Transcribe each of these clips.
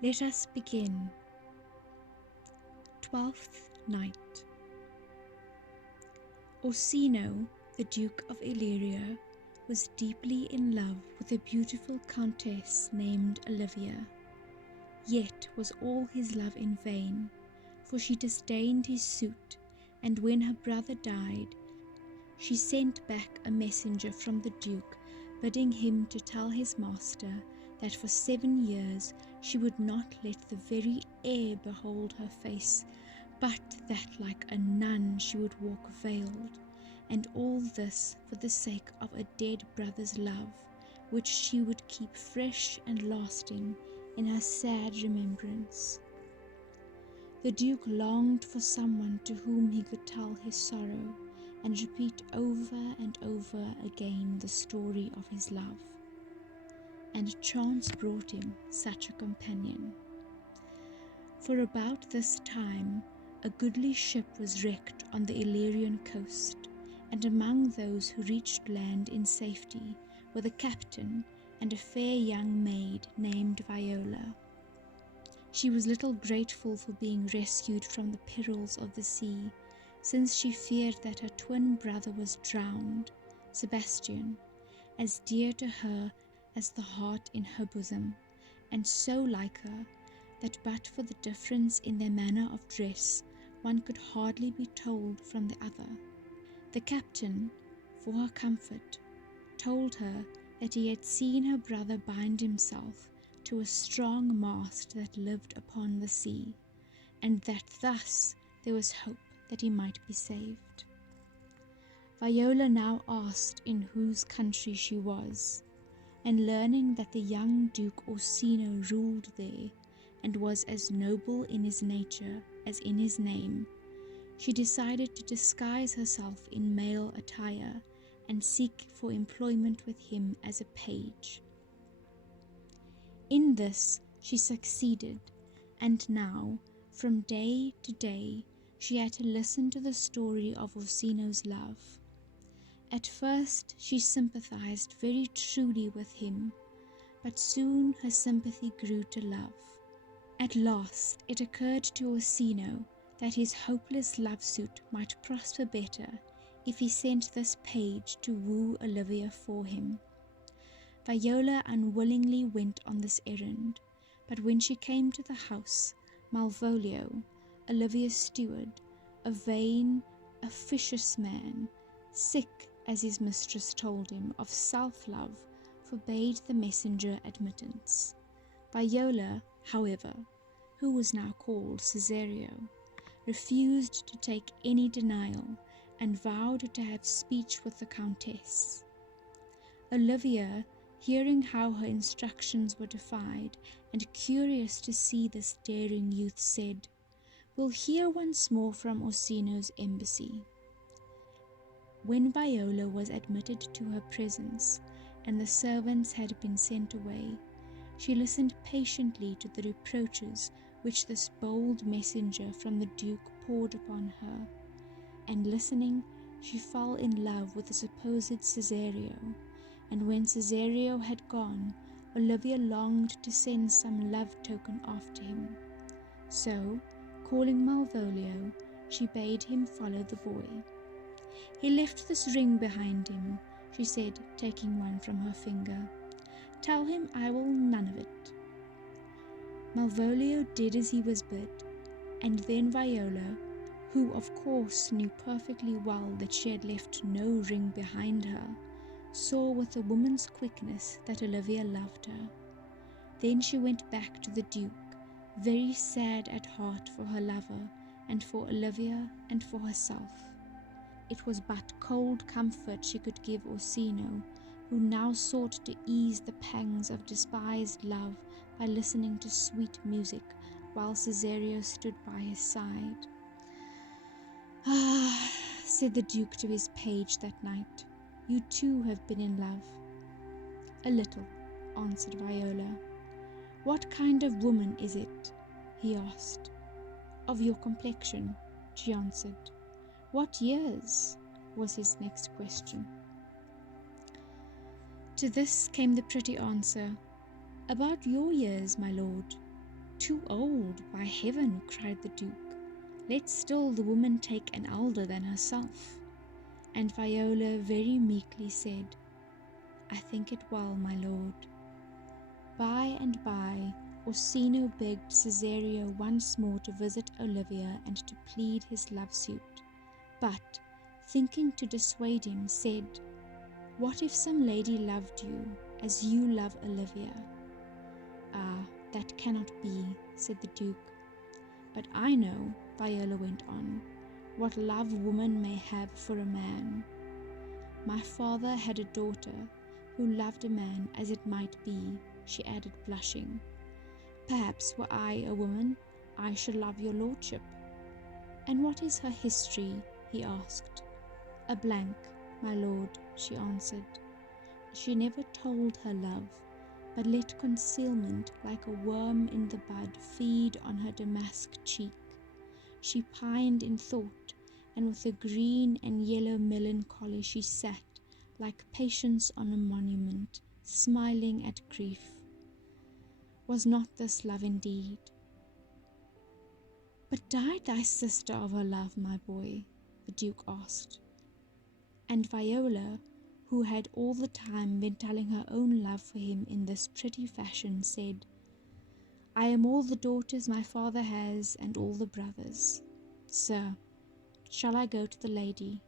Let us begin. 12th Night. Orsino, the Duke of Illyria, was deeply in love with a beautiful countess named Olivia. Yet was all his love in vain, for she disdained his suit, and when her brother died, she sent back a messenger from the Duke, bidding him to tell his master that for 7 years she would not let the very air behold her face, but that like a nun she would walk veiled, and all this for the sake of a dead brother's love, which she would keep fresh and lasting in her sad remembrance. The Duke longed for someone to whom he could tell his sorrow, and repeat over and over again the story of his love. And chance brought him such a companion. For about this time a goodly ship was wrecked on the Illyrian coast, and among those who reached land in safety were the captain and a fair young maid named Viola. She was little grateful for being rescued from the perils of the sea, since she feared that her twin brother was drowned, Sebastian, as dear to her as the heart in her bosom, and so like her, that but for the difference in their manner of dress, one could hardly be told from the other. The captain, for her comfort, told her that he had seen her brother bind himself to a strong mast that lived upon the sea, and that thus there was hope that he might be saved. Viola now asked in whose country she was, and learning that the young Duke Orsino ruled there, and was as noble in his nature as in his name, she decided to disguise herself in male attire and seek for employment with him as a page. In this she succeeded, and now, from day to day, she had to listen to the story of Orsino's love. At first she sympathized very truly with him, but soon her sympathy grew to love. At last it occurred to Orsino that his hopeless love suit might prosper better if he sent this page to woo Olivia for him. Viola unwillingly went on this errand, but when she came to the house, Malvolio, Olivia's steward, a vain, officious man, sick, as his mistress told him, of self-love, forbade the messenger admittance. Viola, however, who was now called Cesario, refused to take any denial, and vowed to have speech with the countess. Olivia, hearing how her instructions were defied, and curious to see this daring youth, said, "We'll hear once more from Orsino's embassy." When Viola was admitted to her presence, and the servants had been sent away, she listened patiently to the reproaches which this bold messenger from the Duke poured upon her, and listening, she fell in love with the supposed Cesario, and when Cesario had gone, Olivia longed to send some love token after him. So, calling Malvolio, she bade him follow the boy. "He left this ring behind him," she said, taking one from her finger. "Tell him I will none of it." Malvolio did as he was bid, and then Viola, who of course knew perfectly well that she had left no ring behind her, saw with a woman's quickness that Olivia loved her. Then she went back to the Duke, very sad at heart for her lover, and for Olivia, and for herself. It was but cold comfort she could give Orsino, who now sought to ease the pangs of despised love by listening to sweet music, while Cesario stood by his side. "Ah," said the Duke to his page that night, "you too have been in love." "A little," answered Viola. "What kind of woman is it?" he asked. "Of your complexion," she answered. "What years?" was his next question. To this came the pretty answer, "About your years, my lord." "Too old, by heaven!" cried the Duke. "Let still the woman take an elder than herself." And Viola very meekly said, "I think it well, my lord." By and by, Orsino begged Cesario once more to visit Olivia and to plead his love suit, but, thinking to dissuade him, said, "What if some lady loved you as you love Olivia?" "Ah, that cannot be," said the Duke. "But I know," Viola went on, "what love woman may have for a man. My father had a daughter who loved a man as it might be," she added, blushing. "Perhaps were I a woman, I should love your lordship." "And what is her history?" he asked. "A blank, my lord," she answered. "She never told her love, but let concealment like a worm in the bud feed on her damask cheek. She pined in thought, and with a green and yellow melancholy she sat, like Patience on a monument, smiling at grief. Was not this love indeed?" "But died thy sister of her love, my boy?" the Duke asked. And Viola, who had all the time been telling her own love for him in this pretty fashion, said, "I am all the daughters my father has, and all the brothers. Sir, shall I go to the lady?"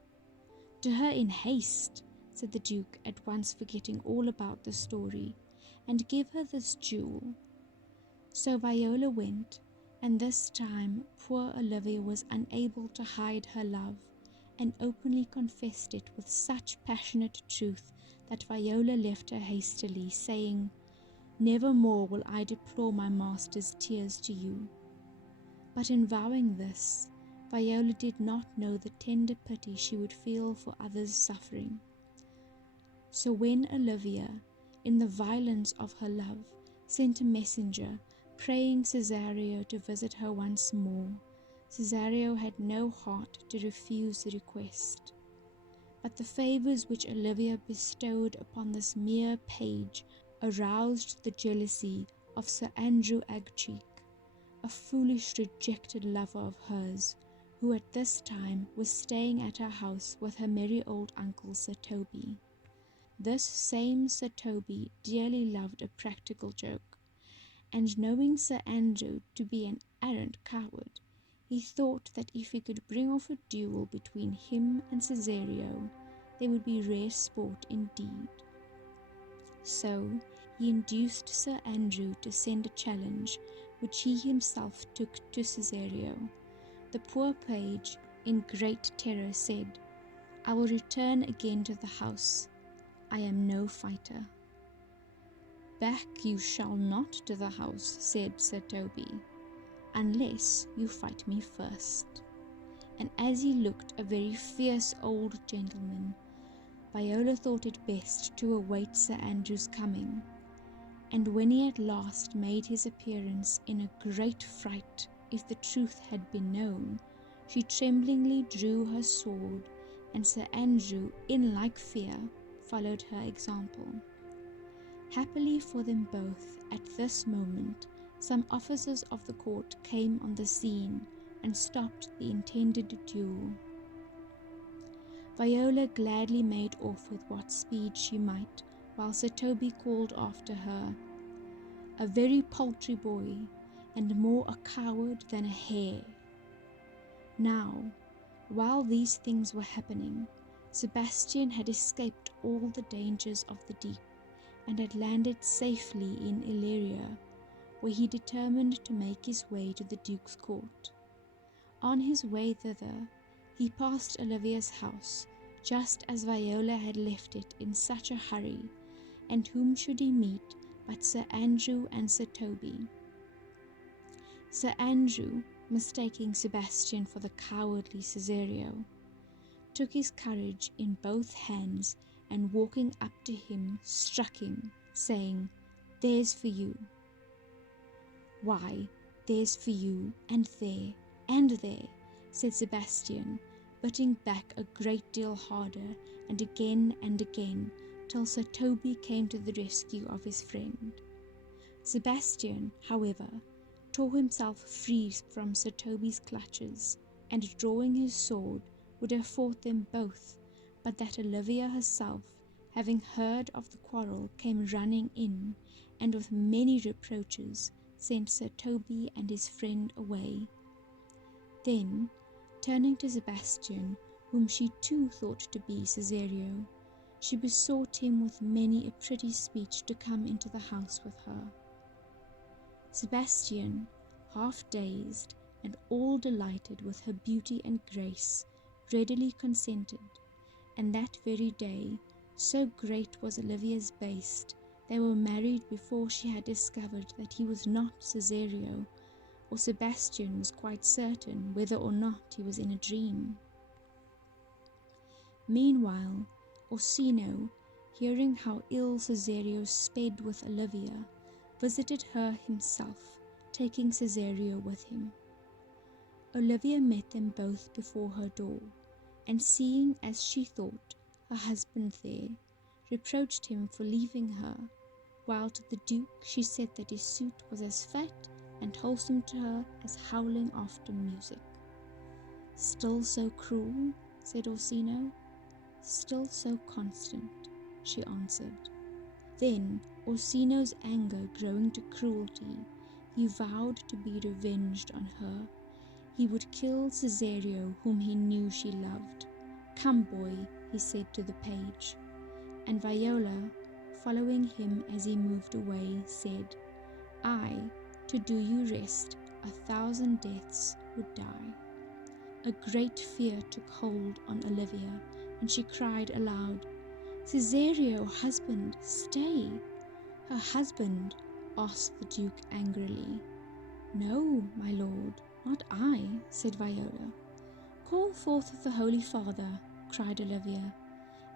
"To her in haste," said the Duke, at once forgetting all about the story, "and give her this jewel." So Viola went, and this time poor Olivia was unable to hide her love, and openly confessed it with such passionate truth that Viola left her hastily, saying, "Never more will I deplore my master's tears to you." But in vowing this, Viola did not know the tender pity she would feel for others' suffering. So when Olivia, in the violence of her love, sent a messenger praying Cesario to visit her once more, Cesario had no heart to refuse the request. But the favours which Olivia bestowed upon this mere page aroused the jealousy of Sir Andrew Agcheek, a foolish rejected lover of hers, who at this time was staying at her house with her merry old uncle Sir Toby. This same Sir Toby dearly loved a practical joke, and knowing Sir Andrew to be an arrant coward, he thought that if he could bring off a duel between him and Cesario, there would be rare sport indeed. So he induced Sir Andrew to send a challenge, which he himself took to Cesario. The poor page, in great terror, said, "I will return again to the house. I am no fighter." "Back you shall not to the house," said Sir Toby, "unless you fight me first." And as he looked a very fierce old gentleman, Viola thought it best to await Sir Andrew's coming, and when he at last made his appearance in a great fright, if the truth had been known, she tremblingly drew her sword, and Sir Andrew, in like fear, followed her example. Happily for them both, at this moment, some officers of the court came on the scene and stopped the intended duel. Viola gladly made off with what speed she might, while Sir Toby called after her, "A very paltry boy, and more a coward than a hare." Now, while these things were happening, Sebastian had escaped all the dangers of the deep, and had landed safely in Illyria, where he determined to make his way to the Duke's court. On his way thither, he passed Olivia's house, just as Viola had left it in such a hurry, and whom should he meet but Sir Andrew and Sir Toby. Sir Andrew, mistaking Sebastian for the cowardly Cesario, took his courage in both hands, and walking up to him, struck him, saying, "There's for you." "Why, there's for you, and there," said Sebastian, biting back a great deal harder, and again, till Sir Toby came to the rescue of his friend. Sebastian, however, tore himself free from Sir Toby's clutches, and drawing his sword, would have fought them both, but that Olivia herself, having heard of the quarrel, came running in, and with many reproaches sent Sir Toby and his friend away. Then, turning to Sebastian, whom she too thought to be Cesario, she besought him with many a pretty speech to come into the house with her. Sebastian, half dazed and all delighted with her beauty and grace, readily consented, and that very day, so great was Olivia's haste, they were married before she had discovered that he was not Cesario, or Sebastian was quite certain whether or not he was in a dream. Meanwhile, Orsino, hearing how ill Cesario sped with Olivia, visited her himself, taking Cesario with him. Olivia met them both before her door, and seeing, as she thought, her husband there, reproached him for leaving her, while to the Duke she said that his suit was as fat and wholesome to her as howling after music. "Still so cruel?" said Orsino. "Still so constant," she answered. Then, Orsino's anger growing to cruelty, he vowed to be revenged on her. He would kill Cesario, whom he knew she loved. "Come, boy," he said to the page. And Viola, following him as he moved away, said, "I, to do you rest, 1,000 deaths would die." A great fear took hold on Olivia, and she cried aloud, "Cesario, husband, stay!" "Her husband?" asked the Duke angrily. "No, my lord, not I," said Viola. "Call forth the Holy Father," cried Olivia.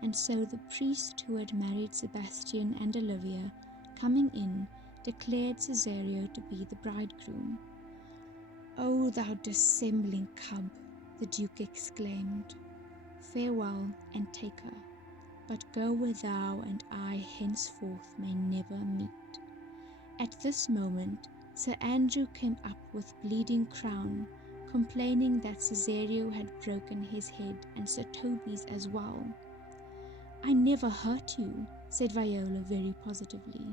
And so the priest who had married Sebastian and Olivia, coming in, declared Cesario to be the bridegroom. "O thou dissembling cub," the Duke exclaimed, "farewell, and take her, but go where thou and I henceforth may never meet." At this moment Sir Andrew came up with bleeding crown, complaining that Cesario had broken his head, and Sir Toby's as well. "I never hurt you," said Viola very positively.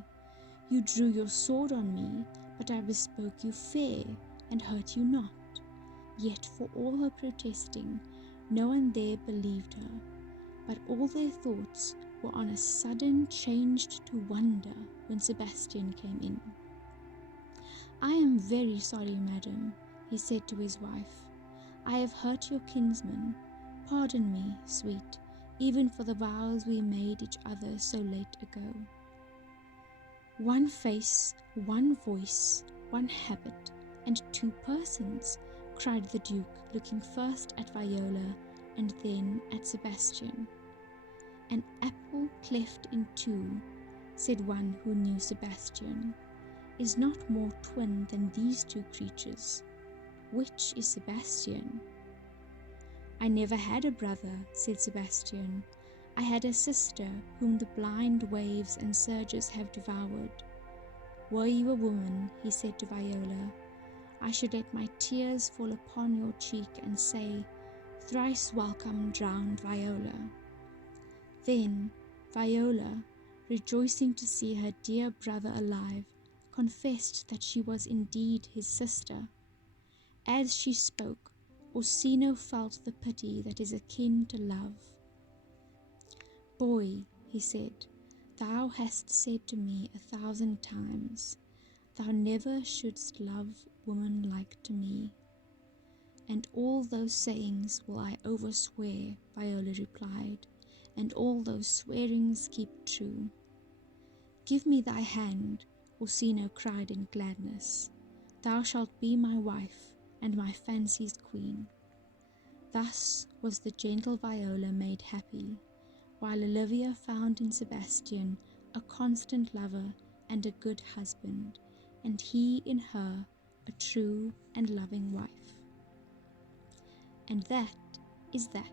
"You drew your sword on me, but I bespoke you fair, and hurt you not." Yet for all her protesting, no one there believed her, but all their thoughts were on a sudden changed to wonder when Sebastian came in. "I am very sorry, madam," he said to his wife. "I have hurt your kinsman. Pardon me, sweet, even for the vows we made each other so late ago." "One face, one voice, one habit, and 2 persons," cried the Duke, looking first at Viola and then at Sebastian. "An apple cleft in 2, said one who knew Sebastian, "is not more twin than these 2 creatures. Which is Sebastian?" "I never had a brother," said Sebastian. "I had a sister whom the blind waves and surges have devoured." "Were you a woman," he said to Viola, "I should let my tears fall upon your cheek and say, 'Thrice welcome, drowned Viola.'" Then Viola, rejoicing to see her dear brother alive, confessed that she was indeed his sister. As she spoke, Orsino felt the pity that is akin to love. "Boy," he said, "thou hast said to me 1,000 times, thou never shouldst love woman like to me." "And all those sayings will I overswear," Viola replied, "and all those swearings keep true." "Give me thy hand," Orsino cried in gladness. "Thou shalt be my wife, and my fancy's queen." Thus was the gentle Viola made happy, while Olivia found in Sebastian a constant lover and a good husband, and he in her a true and loving wife. And that is that.